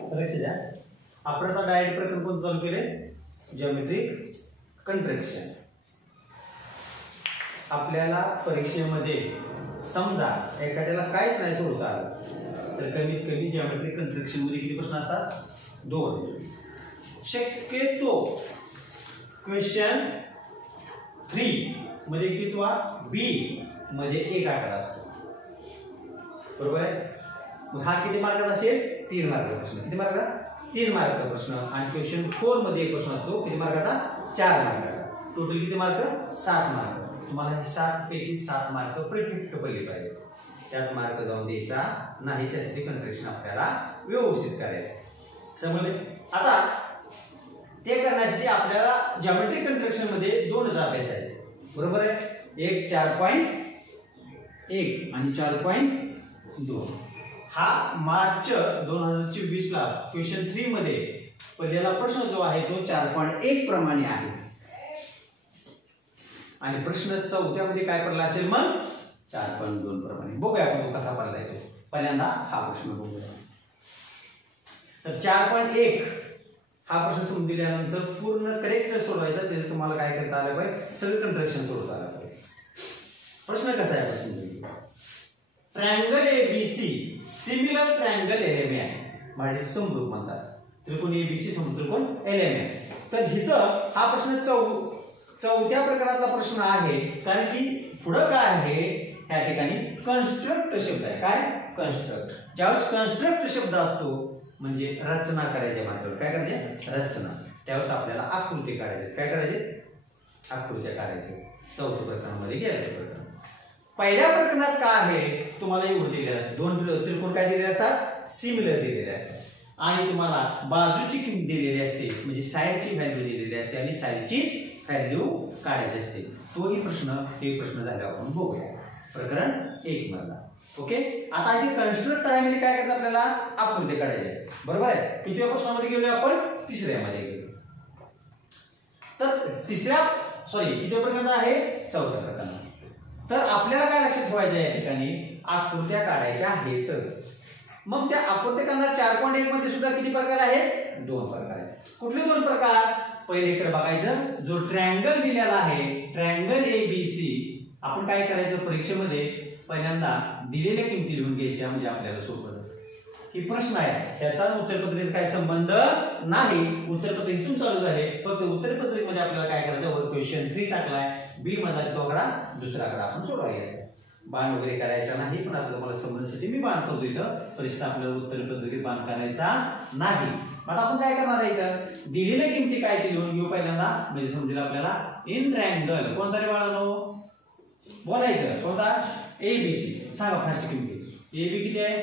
लक्ष द्या, आपण आता डायरेक्ट प्रकरण कोणतं चालू केले, जिओमेट्रिक कंट्रॅक्शन. आपल्याला परीक्षेमध्ये समजा एखाद्याला काहीच नाही सोडता आलं तर कमीत कमी जिओमेट्रिक कंट्रॅक्शन मध्ये किती प्रश्न असतात, 2. शक्यतो क्वेश्चन 3 मध्ये किंवा बी मध्ये एक आकडा असतो, बरोबर आहे. मग हा किती मार्काचा असेल, 3 मार्काचा प्रश्न. किती मार्काचा, 3 मार्काचा प्रश्न. आणि क्वेश्चन 4 मध्ये एक प्रश्न असतो, किती मार्काचा, 4 मार्काचा. टोटल किती मार्क, 7 मार्क. तुम्हाला हे 7 पैकी 7 मार्क परफेक्ट पडले पाहिजे, त्यात मार्क जाऊन द्यायचा नाही. त्यासाठी कंट्रॅक्शन आपल्याला व्यवस्थित करायचं, समजले. आता ते करण्यासाठी आपल्याला जिओमेट्रिक कंट्रॅक्शन मध्ये 2च अभ्यास आहेत, बरोबर आहे. एक 4.1 आणि 4.2. हा मार्च 2024 ला क्वेश्चन 3 मध्ये पहिला प्रश्न जो आहे तो 4.1 प्रमाणे आहे आणि प्रश्न 4थ्या मध्ये काय पडला असेल मग 4.2 प्रमाणे. बघूया आपण तो कसा पडलाय तो. पहिल्यांदा हा प्रश्न बघूया. तर 4.1 हा प्रश्न समजून दिल्यानंतर पूर्ण करेक्ट सोडवायचा. त्याचे तुम्हाला काय करता आलं पाहिजे, सगळं कंट्रॅक्शन सोडवता आलं पाहिजे. प्रश्न कसा आहे प्रश्न, triangle ABC similar triangle LMA म्हणजे समरूप म्हणतात. त्रिकोण एबीसी समरूप त्रिकोण एलएमए. तर इथं हा प्रश्न 4थ्या प्रकारातला प्रश्न आहे, कारण की पुढे काय आहे या ठिकाणी कन्स्ट्रक्ट शब्द आहे. काय कन्स्ट्रक्ट, ज्यावेळेस कन्स्ट्रक्ट शब्द असतो म्हणजे रचना करायची, मात्र काय करायचे, रचना. त्यावेळेस आपल्याला आकृती काढायची. काय करायचे, आकृत्या काढायचे. 4थ्या प्रकरणामध्ये गेल्याच्या प्रकरण. पहिल्या प्रकरणात काय आहे, तुम्हाला एवढं दिलेलं असतं, 2 त्रिकोण काय दिलेले असतात, सिमिलर दिलेले असतात आणि तुम्हाला बाजूची किंमत दिलेली असते, म्हणजे साइडची व्हॅल्यू दिलेली असते आणि साइडचीच व्हॅल्यू काढायची असते. तोही प्रश्न ते प्रश्न झाल्यावर आपण बघूया प्रकरण 1 मधला. ओके. आता इथे कन्स्ट्रक्ट आहे म्हणजे काय करायचं, आपल्याला आकृती काढायची आहे, बरोबर आहे. कितव्या प्रश्नामध्ये गेलो आपण, 3ऱ्यामध्ये गेलो. तर कितव्या प्रकरणात आहे, 4थ्या प्रकरणात. तर आपल्याला काय लक्षात ठेवायचं आहे, या ठिकाणी आकृत्या काढायच्या आहेत. मग त्या आकृत्या करणार 4.1 मध्ये सुद्धा किती प्रकार आहेत, 2 प्रकार आहेत. कुठले 2 प्रकार, पहिले इकडे बघायचं, जो ट्रायंगल दिलेला आहे ट्रायंगल एबीसी, आपण काय करायचं परीक्षेमध्ये पहिल्यांदा दिलेल्या किमती लिहून घ्यायच्या, म्हणजे आपल्याला सोपं की प्रश्न आहे त्याचा उत्तरपत्रिकेचा काय संबंध नाही. उत्तरपत्रिका इथून चालू झाले, फक्त उत्तरपत्रिकेमध्ये आपल्याला काय करायचं, वर क्वेश्चन 3 टाकलाय, बी मधला तो आकडा दुसरा आकडा आपण सोडवायचा. बाण वगैरे करायचा नाही, पण आता तुम्हाला समजण्यासाठी मी बाण करतो. इथं परिस्थिती आपल्याला उत्तरपत्रिकेत बाण करायचा नाही. आता आपण काय करणार आहे, इथं दिलेल्या किमती काय ते लिहून घेऊ पहिल्यांदा, म्हणजे समजेल आपल्याला. इन ट्रायंगल कोणता रे बाळांनो, बोलायचं कोणता, एबीसी. सांगा फास्ट किमती. एबी किती आहे,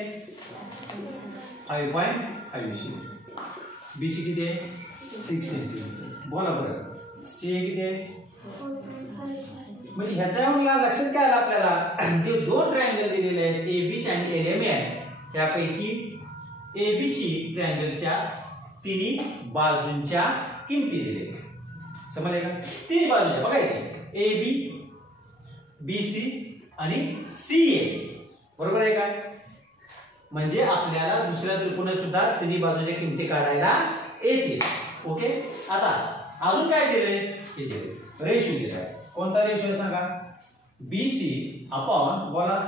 5.5. बीसी किती आहे, 6 सेंटीमीटर. बोला बरं, सी किती आहे, म्हणजे ह्याच्यावरून लक्षात काय आलं आपल्याला, जे 2 ट्रायंगल दिलेले आहेत एबीसी आणि एलएमए आहे, त्यापैकी एबीसी ट्रायंगलच्या 3 बाजूंच्या किमती दिलेल्या. समजले का, 3 बाजूच्या बघा इथे एबी, बीसी आणि सीए, बरोबर आहे काय. म्हणजे आपल्याला दुसऱ्या त्रिकोणात सुद्धा 3 बाजूच्या किमती काढायला येतील. ओके. आता अजून काय दिले, हे दिले रेशो दिलाय. कोणता रेशो आहे सांगा, बीसी अपॉन बोला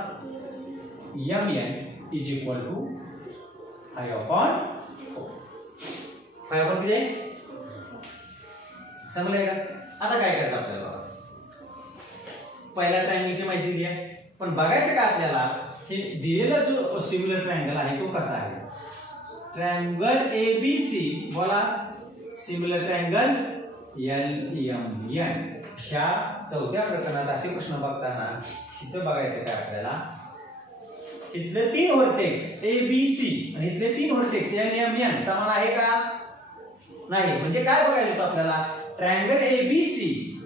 mn इज इक्वल टू 5/4. 5/4 किती आहे, समजलंय का. आता काय करायचं आपल्याला, पहिल्या ट्रायंगलची माहिती दिली आहे, पण बघायचं का आपल्याला हे दिलेला जो सिमिलर ट्रायंगल आहे तो कसा आहे. ट्रायंगल एबीसी बोला, सिमिलर ट्रायंगल एलएमएन. ह्या 4थ्या प्रकरणात असे प्रश्न बघताना इथं बघायचं काय आपल्याला, इथले 3 व्हर्टेक्स एबीसी आणि इथले 3 व्हर्टेक्स एलएमएन समान आहे का, नाही. म्हणजे काय बघायचं होतं आपल्याला, triangle ABC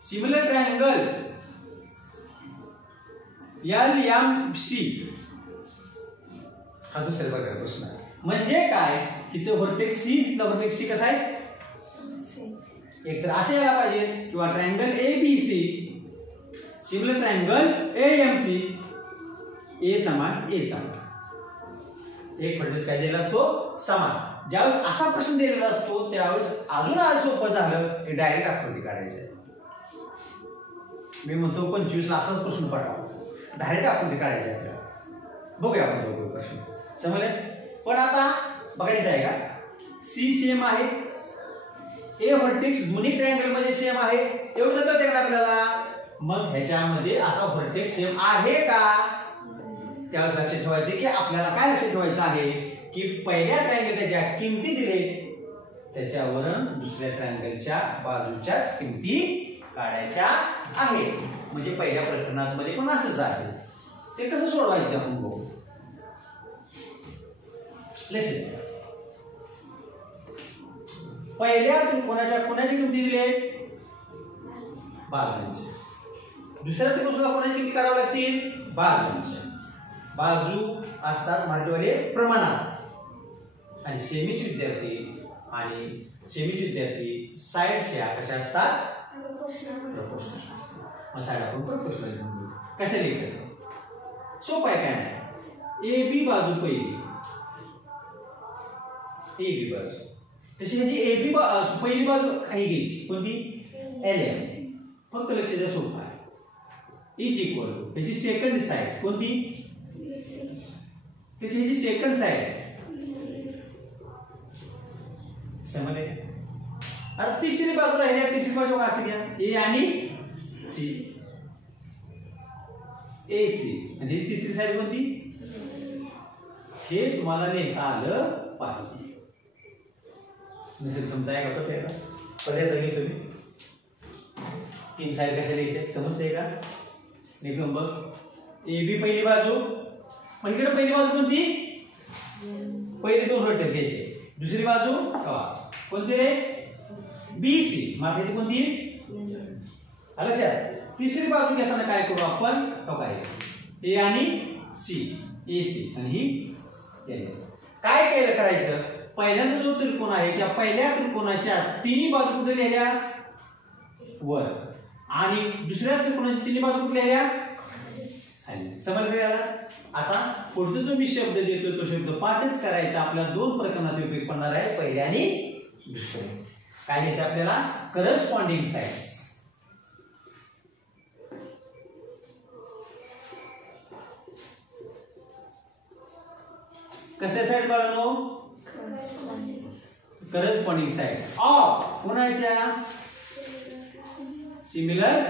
similar triangle LMC हा दुसऱ्या प्रकारचा प्रश्न आहे. म्हणजे काय, तिथे व्हर्टेक्स सी, तिथला व्हर्टेक्स सी कसा आहे, एक तर असे यायला पाहिजे, किंवा triangle ABC similar triangle AMC, A समान ए समान. एक व्हर्टेक्स काय दिलेला असतो समान. ज्यावेळेस असा प्रश्न दिलेला असतो त्यावेळेस अजून आज सोपं झालं की डायरेक्ट आकृती काढायची आहे. मी म्हणतो 25 ला असाच प्रश्न पडला, डायरेक्ट आकृती काढायची आपल्याला. बघूया आपण दोघं प्रश्न समजले. पण आता बघायचं आहे का सी सेम आहे, ए व्हर्टेक्स दोन्ही ट्रायंगल मध्ये सेम आहे, एवढं कळतंय का आपल्याला. मग ह्याच्यामध्ये असा व्हर्टेक्स सेम आहे का, त्यावेळेस लक्षात ठेवायचे की आपल्याला काय लक्षात ठेवायचं आहे की पहिल्या ट्रायंगलच्या ज्या किमती दिले त्याच्यावरून दुसऱ्या ट्रायंगलच्या बाजूच्याच किमती काढायच्या आहेत. म्हणजे पहिल्या प्रकरणामध्ये पण असंच आहे. ते कसं सोडवायचं आपण बघू. लेसन पहिल्या त्रिकोणाच्या कोणाची किमती दिली बाजूंची, दुसऱ्या त्रिकोणाला कोणाची किमती काढावी लागतील बाजूंची. बाजू असतात मराठीवाले प्रमाणात आणि सेमीचे विद्यार्थी साइडच्या कशा असतात प्रपोर्शनल असतात. मग साइड आपण प्रपोर्शनल म्हणतो. कशा लिहायचं सोपं आहे काय नाही. ए बी बाजू पहिली, ए बी बाजू तशी ह्याची ए बी पहिली बाजू काही घ्यायची कोणती LM. फक्त लक्ष द्या सोपं आहे. इज इक्वल टू ह्याची सेकंड साइड कोणती तशी ह्याची सेकंड साइड आहे समजले. आता तिसरी बाजू राहिली, तिसरी बाजू अशी घ्या ए आणि सी, ए सी आणि तिसरी साइड कोणती हे तुम्हाला लिहिता आलं पाहिजे. नसेल समजाय का पद्धत घेतो मी. तीन साइड कशा लिहायचे समजते का. निकम बघ ए बी पहिली बाजू, मग इकडे पहिली बाजू कोणती पहिली दोन व्हर्टेक्स घ्यायचे, दुसरी बाजू कोणती रे बी सी, मागे कोणती लक्षात. तिसरी बाजू घेताना काय करू आपण काय ए आणि सी, ए सी आणि ही काय केलं करायचं. पहिल्यांदा जो त्रिकोण आहे त्या पहिल्या त्रिकोणाच्या तिन्ही बाजू कुठे लिहिल्या वर आणि दुसऱ्या त्रिकोणाच्या तिन्ही बाजू कुठे लिहिल्या खाली. समजलं याला. आता पुढचा जो मी शब्द देतो तो शब्द पाठच करायचा. आपल्याला दोन प्रकरणात उपयोग पडणार आहे, पहिले आणि दुसरे. काय घ्यायचं आपल्याला करस्पॉन्डिंग साइड्स. कशा साइड बाळांनो करस्पॉन्डिंग साइड्स ऑफ कोणाच्या similar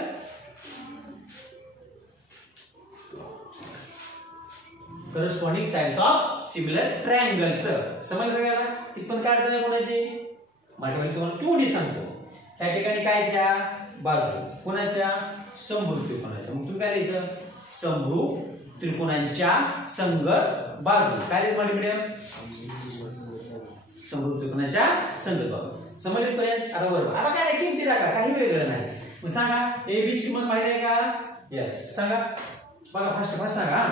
corresponding sides of similar triangles. समजलं सगळ्याला. इथं काय अडचण आहे कोणाची माझ्याकडे तुम्हाला टूडी सांगतो. त्या ठिकाणी काय त्या बाजू कोणाच्या समभुज त्रिकोणाच्या. मग तुम्ही काय लिहायचं समभुज त्रिकोणांच्या संगत बाजू. काय लिहायचं माझ्या मीडियम समभुज त्रिकोणाच्या संगत बाजू. समजले पर्यंत. आता बरोबर आता काय किमती टाका काही वेगळं नाही. मग सांगा ए बी ची किंमत माहिती आहे का. यस सांगा बघा फास्ट सांगा.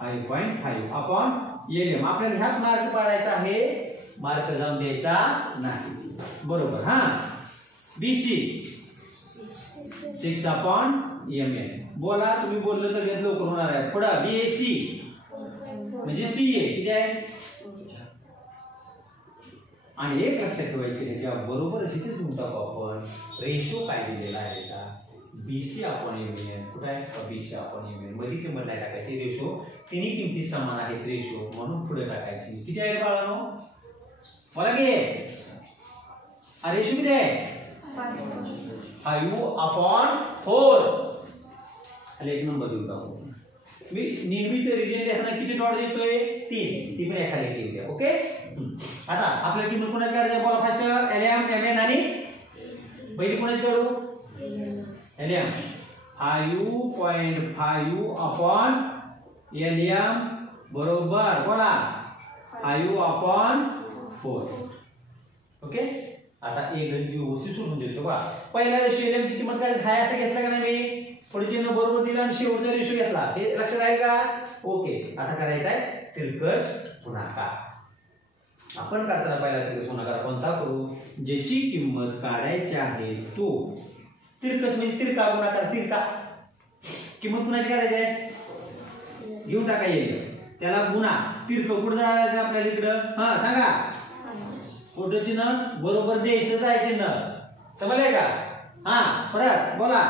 5.5 अपॉन LM. आपल्याला ह्यात मार्क पाडायचा आहे, मार्क जाऊन द्यायचा नाही. बरोबर हा. BC 6 upon MN. बोला तुम्ही बोललं तर लवकर होणार आहे. पुढं BAC म्हणजे CA किती आहे आणि एक लक्षात ठेवायचे ह्याच्या बरोबर इथेच लिहून टाकू आपण रेशो काय दिलेला आहे याचा BC अपॉन MN. कुठे आहे BC अपॉन MN. मध्ये किंमत नाही टाकायची, रेशो तिन्ही किमती समान आहेत रेशो म्हणून पुढे टाकायची. किती आहे रे बाळांनो मला घे रेशो किती आहे 5 अपॉन 4. आणि एक नंबर देऊन टाकू. मी नियमित रिजन लिहिताना किती डॉट देतोय 3. ती पण एखादी केली द्या. ओके. आता आपल्या किंमत कोणाची काढायची बोला फास्ट. LM MN आणि पहिली कोणाची काढू LM 5.5 अपॉन LM बरोबर बोला 5 अपॉन 4. ओके. आता एक गणित व्यवस्थित सोडून देतो बघा. पहिला रेशो LM ची किंमत काढायची हाय असं घेतला का नाही मी पुढे चिन्ह बरोबर दिलं आणि शेवटचा रेशो घेतला. हे लक्षात आहे का. ओके. आता करायचा आहे तिरकस गुणाकार. आपण करताना पहिला तिरकस गुणाकार कोणता करू ज्याची किंमत काढायची आहे तो तिरकस म्हणजे तिरका गुणाकार. तिरका किंमत कुणाची काढायची आहे घेऊन टाका येईल त्याला गुणा तिरकं कुठं जायचं आपल्याला इकडं हा सांगा कुठं चिन्ह बरोबर द्यायचं जायचं ना समजलंय का हा परत बोला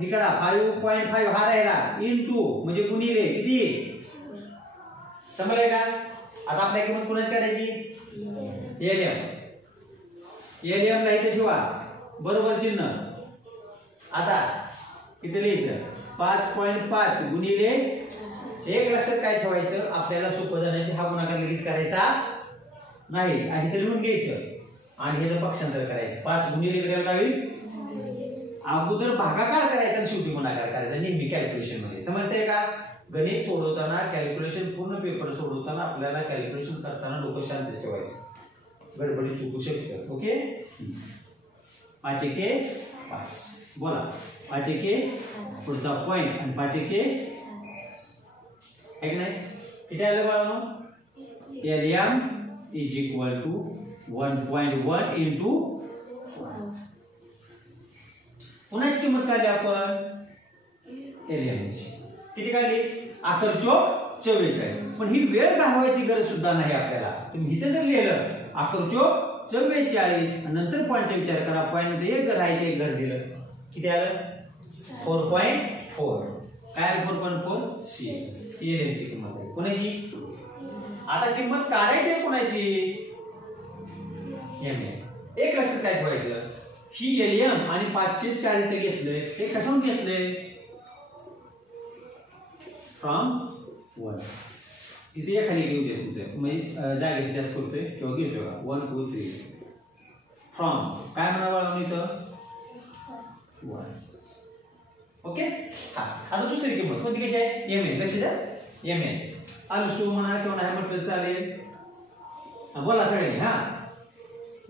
इकडा 5.5 हा राहिला इंटू म्हणजे गुणिले किती समजलंय का आता आपल्या किंमत कुणाची काढायची एलएम ला इथे ठेवा बरोबर चिन्ह आता इथे लिहायचं 5.5 गुणिले एक लक्षात काय ठेवायचं आपल्याला सोपं जाण्याची हा गुणाकार लगेच करायचा नाही आधी तर लिहून घ्यायचं आणि ह्याचं पक्षांतर करायचं 5 गुणिले करायला काय होईल अगोदर भागाकार करायचा आणि शेवटी गुणाकार करायचा नेहमी कॅल्क्युलेशन मध्ये समजतंय का गणित सोडवताना कॅल्क्युलेशन पूर्ण पेपर सोडवताना आपल्याला कॅल्क्युलेशन करताना डोकं शांत ठेवायचं गडबडी चुकू शकते ओके 5 एके 5 बोला 5 एके पुढचा पॉइंट आणि 5 एके आहे की नाही किती आलं बाळांनो LM is equal to 1.1 into पुन्हाच किंमत काढली आपण एलएम किती काढली आकर चौक 44 पण ही वेळ घालवायची गरज सुद्धा नाही आपल्याला तुम्ही इथे जर लिहिलं आकर चौक 44 नंतर पॉईंटचा विचार करा पॉईंट मध्ये एक घर आहे ते एक घर दिलं किती आलं 4.4 काय 4.4 सी एलएम ची किंमत आहे कोणाची आता किंमत काढायची आहे कोणाची एम एक लक्षात काय ठेवायचं ही एलएम आणि 5/4 इथे घेतलंय हे कशाहून घेतलंय फ्रॉम 1 तिथे एखादी घेऊ दे तुमचं म्हणजे जागेची जास्त करतोय किंवा घेतोय का 1 2 3 फ्रॉम काय म्हणावं इथं 1 ओके हा आता दुसरी किंमत कोणती घ्यायची आहे एम एन लक्ष द्या एम एन आलसू म्हणा किंवा नाही म्हटलं चालेल बोला सगळे हा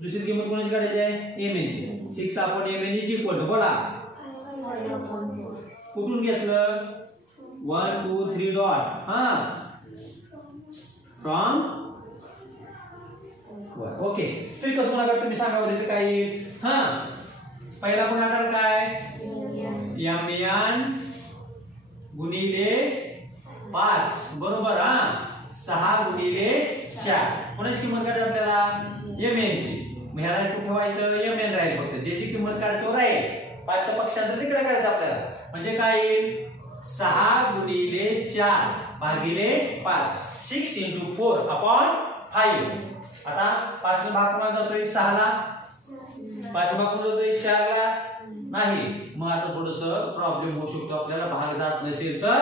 दुसरी किंमत कोणाची काढायची आहे एम एन ची 6 upon M N is equal to बोला कुठून घेतलं 1 2 3 डॉट हा फ्रॉम 1 ओके तरी कसं गुणाकार तुम्ही सांगा बरं काय येईल हा पहिला गुणाकार काय एम एन गुणिले 5 बरोबर हा 6 गुणिले 4 कोणाची किंमत काढायची आपल्याला एम एन ची मग ह्याला टू ठेवायचं एम एन राहील फक्त ज्याची किंमत काढतो राहील 5 चा पक्षांतर तिकडे करायचं आपल्याला म्हणजे काय येईल 6 गुणिले 4 भागिले 5 6 into 4 upon 5 आता 5 चा भाग कोणाला जातोय 6 ला 5 चा भाग कोणाला जातोय 4 ला नाही मग आता थोडंसं प्रॉब्लेम होऊ शकतो आपल्याला भाग जात नसेल तर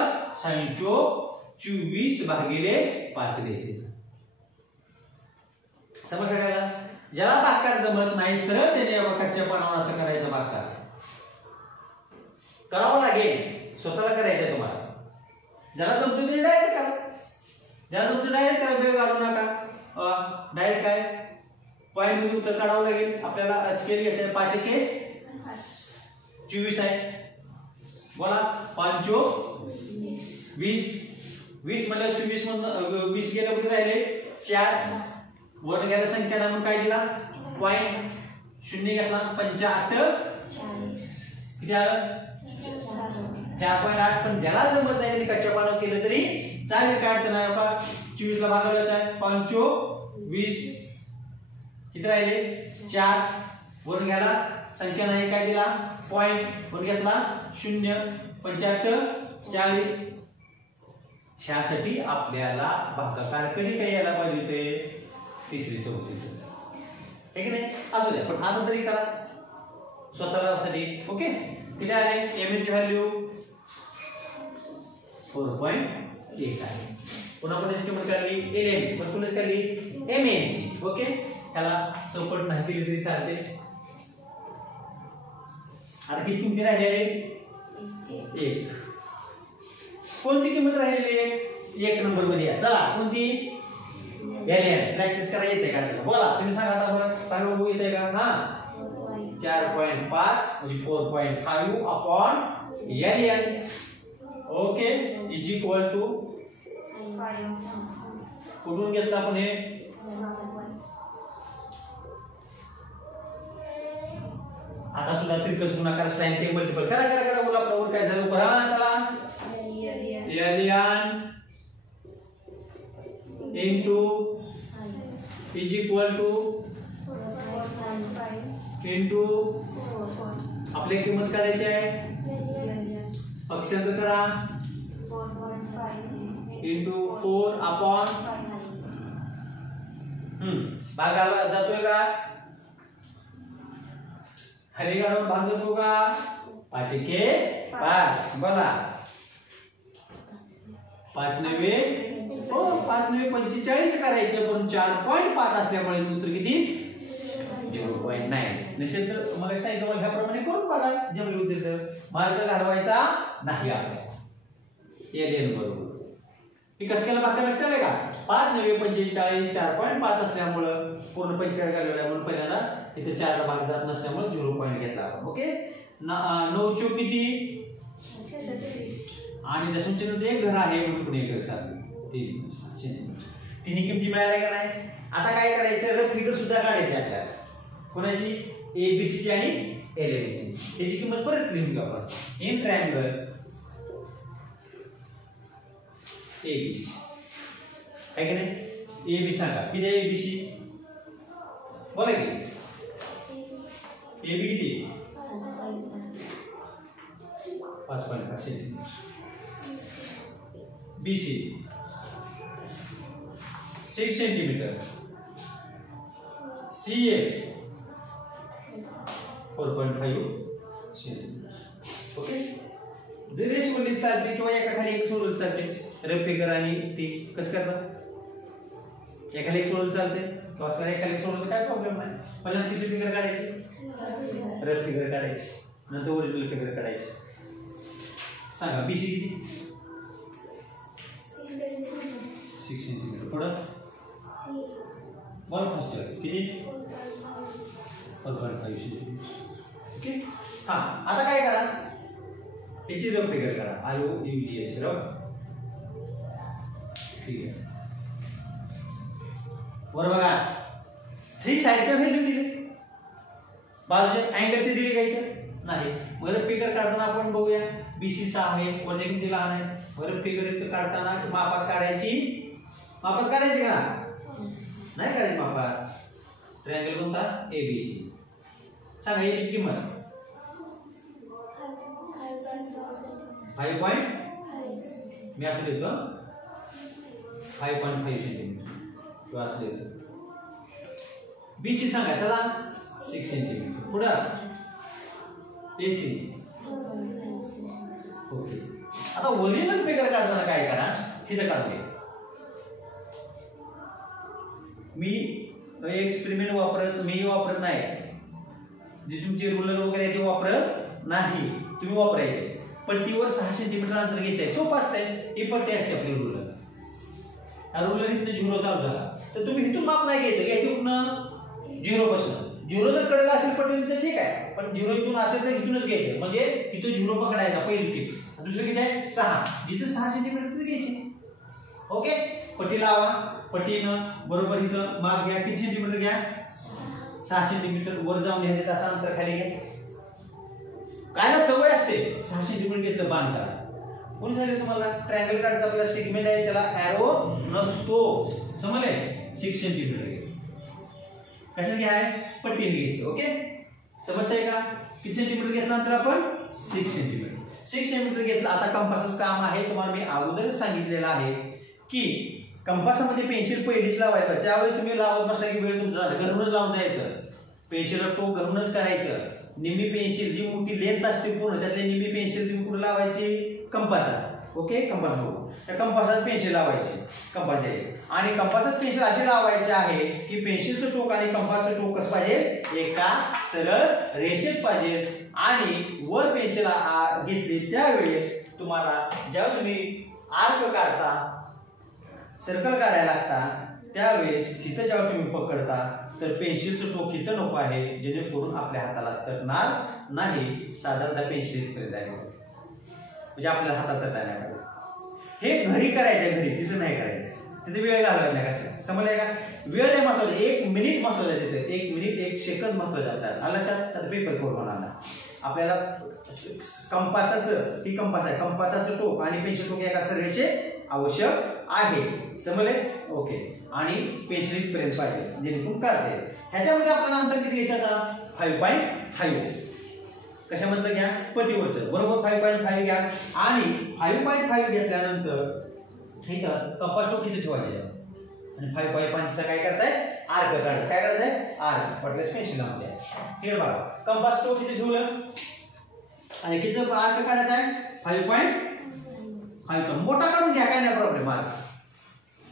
24 भागिले 5 घ्यायचे समज सगळ्याला ज्याला भागाकार जमत नाही तर त्याने कच्च्या पानावर असं करायचं भागाकार करावं लागेल स्वतःला करायचंय तुम्हाला ज्याला जमतो ते डायरेक्ट करा ज्याला जमतो डायरेक्ट करा वेळ घालू नका डायरेक्ट काय पॉइंट मध्ये उत्तर काढावं लागेल आपल्याला स्केल घ्यायचं आहे 5 एके 24 आहे बोला 5 20 20 म्हणजे 24 मधून 20 गेले कुठे राहिले 4 वर गेला संख्या म्हणून काय दिला पॉइंट 0 घेतला 85 किती आलं 4.8 पण ज्याला जमत नाही कच्च्या पानावर केलं तरी चालेल काय अडचण आहे बघा 24 ला भागायचं आहे 5 20 किती राहिले 4 वर गेला संख्या नाही काय दिला पॉइंट वर घेतला 0 85 40 ह्यासाठी आपल्याला भागाकार कधी काय यायला पाहिजे ते तिसरी चौथी ठीक नाही असू द्या पण आता तरी करा स्वतःला साठी ओके किती आले एम एन ची व्हॅल्यू 4.1 आहे पुन्हा कोणाची किंमत काढली एल एम ची पण कोणाची काढली एम एन ची ओके त्याला चौपट नाही केली तरी चालते आता किती किमती राहिलेले 1 कोणती किंमत राहिलेली 1 नंबर मध्ये या चला कोणती एलियन प्रॅक्टिस करा येते का बोला तुम्ही सांगा आता बरं सांगा बघू येते का हा 4.5 म्हणजे 4.5 अपॉन एलियन ओके इज इक्वल टू कुठून घेतलं आपण हे आता सुद्धा त्रिकस गुणाकार साइन ते मल्टिपल करा करा करा बोला आपल्यावर काय झालं करा चला alien into is equal to into आपल्या किंमत काढायची आहे अक्षांतर करा into 4 upon भागाला जातोय का खाली काढून भाग जातो का 5 एके 5 बोला 5 नव्हे 45 करायचं पण 4.5 असल्यामुळे उत्तर किती 0.9 नसेल तर मग सांगितलं ह्याप्रमाणे करून बघा जमले उत्तर मार्ग घालवायचा नाही आपल्याला एल बरोबर मी कसं केलं बाकी लक्षात आलं का 5 नव्हे 45 4.5 असल्यामुळं पूर्ण 45 घालवल्या म्हणून पहिल्यांदा इथे 4 ला भाग जात नसल्यामुळे 0 पॉइंट घेतला आपण ओके 9 चौक किती आणि दशमचिन्ह एक घर आहे म्हणून पुणे एक सांगितलं 3 सेंटीमीटर तिन्ही किमती मिळाल्या का नाही आता काय करायचं रफ फिगर सुद्धा काढायची आपल्याला कोणाची एबीसी ची आणि एलएबी ची याची किंमत परत लिहून घेऊ आपण इन ट्रायंगल एबीसी आहे की नाही एबी सांगा किती आहे एबीसी बोला की एबी किती 5.5 centimetre BC 6 centimetre CA 4.5 centimetre okay जर रेश बोलली चालते किंवा एका खाली एक सोडून चालते रफ फिगर आणि ती कसं करतात एखादी एक सोडून चालते किंवा असं एखादी एक सोडून काय प्रॉब्लेम नाही पहिल्यांदा किती फिगर काढायची रफ फिगर काढायची नंतर ओरिजिनल फिगर काढायची सांगा बीसी किती 6 सेंटीमीटर पुढं बोल फर्स्ट किती 4.5 सेंटीमीटर ओके हां आता काय करा याची रफ फिगर करा R O U G H rough ठीक आहे बरोबर बघा 3 साइडच्या व्हॅल्यू दिले बाजूच्या अँगलचे दिले काही तर नाही बरं फिगर काढताना आपण बघूया बीसी 6 आहे वरच्या किमती लहान आहे बरं फिगर इथं काढताना मापात काढायची का नाही काढायची मापात ट्रायंगल कोणता एबीसी सांगा एबीसी किंमत 5. मी असं लिहितो 5.5 सेंटीमीटर किंवा असं लिहितो बीसी सांगा चला 6 सेंटीमीटर पुढं एसी ओके आता ओरिजिनल फिगर काढताना काय करा तिथं काढून घ्या मी एक्सपेरिमेंट वापरत नाही जे तुमचे रुलर वगैरे ते वापरत नाही तुम्ही वापरायचे पट्टीवर 6 सेंटीमीटर अंतर घ्यायचं आहे सोपं असतंय ही पट्टी असते आपली रुलर इथं 0 चालू झाला तर तुम्ही इथून माप नाही घ्यायचं कुठनं 0 पासून 0 जर कडेला असेल पट्टी तर ठीक आहे पण 0 इथून असेल तर इथूनच घ्यायचं म्हणजे तिथं 0 पकडायचा पहिली टिप दुसरं किती आहे 6 जिथं 6 सेंटीमीटर तिथं घ्यायचे ओके पट्टी लावा पट्टीनं बरोबर इथं माप घ्या किती सेंटीमीटर घ्या 6 सेंटीमीटर वर जाऊन घ्यायचं असं अंतर खाली घ्या काय ना सवय असते 6 सेंटीमीटर घेतलं बांध करा कोणी सांगितलं तुम्हाला ट्रायंगल काढायचा आपला सेगमेंट आहे त्याला एरो नसतो समजले 6 सेंटीमीटर कशाने घ्याय पट्टीने घ्यायचं ओके समजतंय का किती सेंटीमीटर घेतल्यानंतर आपण 6 सेंटीमीटर घेतलं आता कंपासचं काम आहे तुम्हाला मी अगोदरच सांगितलेलं आहे की कंपासामध्ये पेन्सिल पहिलीच लावायचं त्यावेळेस तुम्ही लावत बसला की वेळ तुमचा झाला घरूनच लावून जायचं पेन्सिलला टोक घरूनच करायचं निम्मी पेन्सिल जी मोठी लेंथ असते पूर्ण त्यातली निम्मी पेन्सिल तुम्ही कुठे लावायची कंपासात ओके कंपास बघू त्या कंपासात पेन्सिल लावायची कंपास आणि कंपासात पेन्सिल अशी लावायची आहे की पेन्सिलचं टोक आणि कंपासचं टोक कसं पाहिजे एका सरळ रेषेत पाहिजे आणि वर पेन्सिल घेतली त्यावेळेस तुम्हाला जेव्हा तुम्ही आर्क काढता सर्कल काढायला लागता त्यावेळेस तिथं जेव्हा तुम्ही पकडता तर पेन्सिलचं टोक इथं नको आहे जेणेकरून आपल्या हाताला चटणार नाही साधारणतः पेन्सिल इथपर्यंत आहे म्हणजे आपल्या हातात चटायला नाही हे घरी करायचं घरी तिथं नाही करायचं तिथे वेळ घालवायला नाही कसं समजलंय का वेळ नाही महत्वाचा 1 मिनिट महत्वाचा आहे तिथे 1 मिनिट 1 सेकंद महत्वाचा आहे लक्षात आता पेपर फोर होणार आपल्याला कंपासाचं ती कंपास आहे कंपासाचं टोक आणि पेन्सिल टोक एका रेषेत आवश्यक आहे समजले ओके आणि पेन्सिल पर्यंत पाहिजे जेणेकरून काढता येईल. ह्याच्यामध्ये आपल्याला अंतर किती घ्यायचं आता 5.5. कशामधलं घ्या पट्टीवरचं बरोबर 5.5 घ्या आणि 5.5 घेतल्यानंतर इथं कंपास टोक किती ठेवायचे आणि 5.5 काय करायचंय आर्क काढायचं. काय करायचंय आर्क पटलेस पेन्सिल मध्ये तिकडे बघा कंपास टोक किती ठेवलं आणि किती आर्क काढायचा आहे 5.5. मोठा काढून घ्या काय नाही प्रॉब्लेम आर्क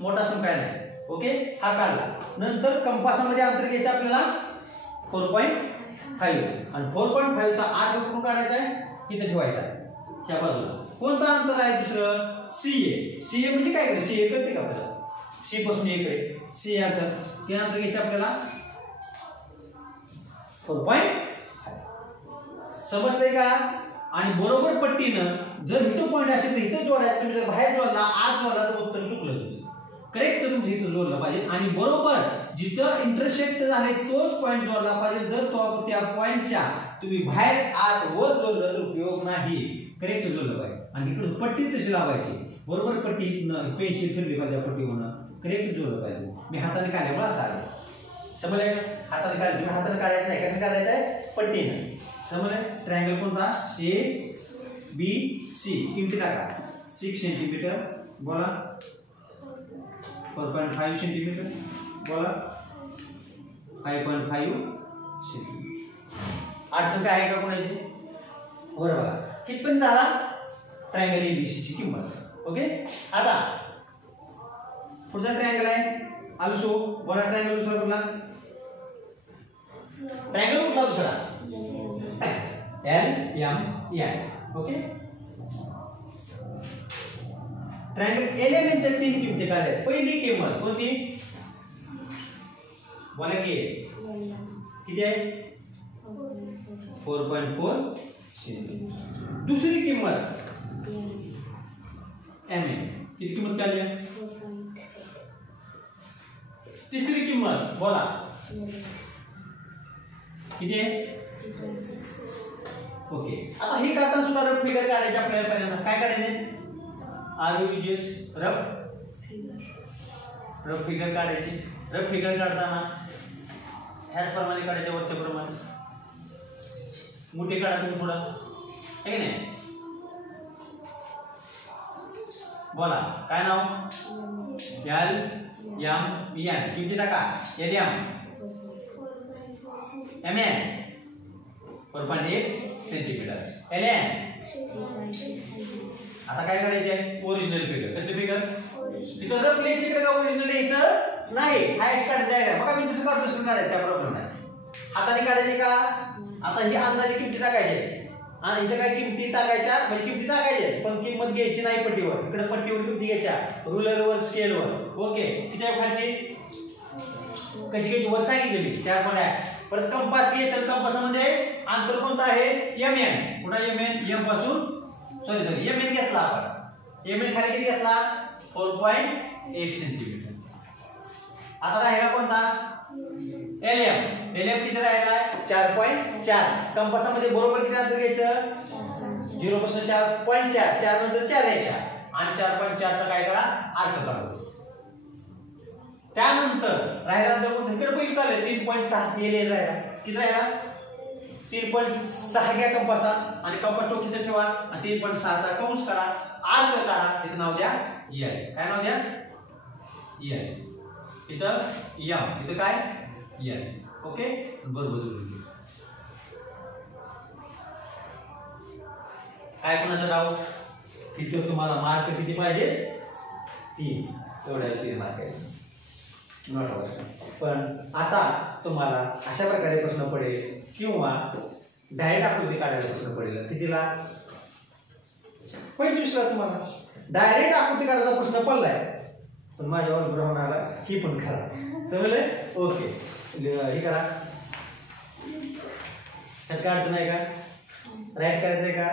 मोठा असून काय नाही. ओके हा काढला नंतर कंपासामध्ये अंतर घ्यायचं आपल्याला 4.5 आणि 4.5 चा आर्क कुठून काढायचा आहे इथे ठेवायचा आहे ह्या बाजूला. कोणतं अंतर आहे दुसरं सीए. सीए म्हणजे काय करे सीए कळते का आपल्याला सी पासून ए कडे सी अंतर ते अंतर घ्यायचं आपल्याला 4.5. समजतंय का. आणि बरोबर पट्टीनं जर इथं पॉईंट असेल तर इथं जोडायचं. तुम्ही जर बाहेर जोडला आत जोडला तर उत्तर चुकलं तुमचं. करेक्ट तुमचं इथं जोडलं पाहिजे आणि बरोबर जिथं इंटरसेक्ट झाले तोच पॉईंट जोडला पाहिजे. जर तो त्या पॉईंटच्या तुम्ही बाहेर आत वर जोडलं तर उपयोग नाही. करेक्ट जोडलं पाहिजे आणि इकडे पट्टी तशी लावायची बरोबर पट्टी पेन्सिल फिरली पाहिजे पट्टीवरनं करेक्ट जोडलं पाहिजे. मी हाताने काढल्यामुळे असं आलं. समजलंय हाताने काढलं तुम्ही हाताने काढायचं नाही कसं काढायचं आहे पट्टीनं. समजलंय. ट्रायंगल कोणता ABC किमती टाका 6 सेंटीमीटर बोला 4.5 सेंटीमीटर बोला 5.5 सेंटीमीटर. अडचण काय आहे का कोणाची बरोबर बघा कितपर्यंत झाला ट्रायंगल ABC ची किंमत. ओके आता पुढचा ट्रायंगल आहे आल्सो बोला ट्रायंगल दुसरा कुठला ट्रायंगल कुठला दुसरा LMN. ओके ट्रायंगल LMN च्या 3 किमती काढल्या. पहिली किंमत कोणती बोला की किती आहे 4.4 सेंटीमीटर. दुसरी किंमत MN किती किंमत काढली. तिसरी किंमत बोला किती आहे. ओके आता हे काढताना सुद्धा रफ फिगर काढायचे आपल्याला. पहिल्यांदा काय काढायचे आरओयूजेस रफ फिगर काढायची. रफ फिगर काढताना ह्याच प्रमाणे काढायचे वरच्या प्रमाणे मोठे काढा तुम्ही थोडं आहे की नाही. बोला काय नाव LMN किती टाका LMN 4.8 सेंटीमीटर LN. आता काय काढायचे ओरिजिनल फिगर. कसले फिगर तिथं रफ लिहायचे का ओरिजिनल लिहायचं नाही. हायस्ट काढायचं बघा मी जसं काढतो तसं काढायचं त्या प्रॉब्लेम नाही. हाताने काढायचे का आता ही अंदाजे किमती टाकायचे आणि इथे काय किमती टाकायच्या म्हणजे किमती टाकायचे पण किंमत घ्यायची नाही पट्टीवर. इकडे पट्टीवर किमती घ्यायच्या रुलरवर स्केलवर. ओके किती आहे खालची कशी घ्यायची वर सांगितलेली 4.8. परत कंपास घ्यायचं कंपासामध्ये अंतर कोणतं आहे MN. कुठं MN M पासून सॉरी MN घेतला आपण. MN खाली किती घेतला 4.1 सेंटीमीटर. आता राहिला कोणता LM किती राहिला 4.4. कंपासामध्ये बरोबर किती अंतर घ्यायचं 0 पासून 4.4 4 नंतर 4 रेषा आणि 4.4 चा काय करा आर्क काढू. त्यानंतर राहिला तर इकडे पहिली चालेल 3.6 LN राहिला. किती राहिला 3.6 घ्या कंपासात आणि कंपास टोक किती ठेवा आणि 3.6 चा कंस करा आर्क काढा. इथं नाव द्या L. काय नाव द्या L. इथं M इथं काय L. ओके बरोबर जोडून काय कोणाचं डाऊट इथं तुम्हाला मार्क किती पाहिजे 3 तेवढ्या 3 मार्क आहे. पण आता तुम्हाला अशा प्रकारे प्रश्न पडेल किंवा डायरेक्ट आकृती काढायला प्रश्न पडेल. कितीला 25 ला तुम्हाला डायरेक्ट आकृती काढायचा प्रश्न पडलाय पण माझ्यावर ग्रहण आला ही पण करा. समजलंय. ओके हे करा त्यात काय अडचण आहे का राईट करायचंय का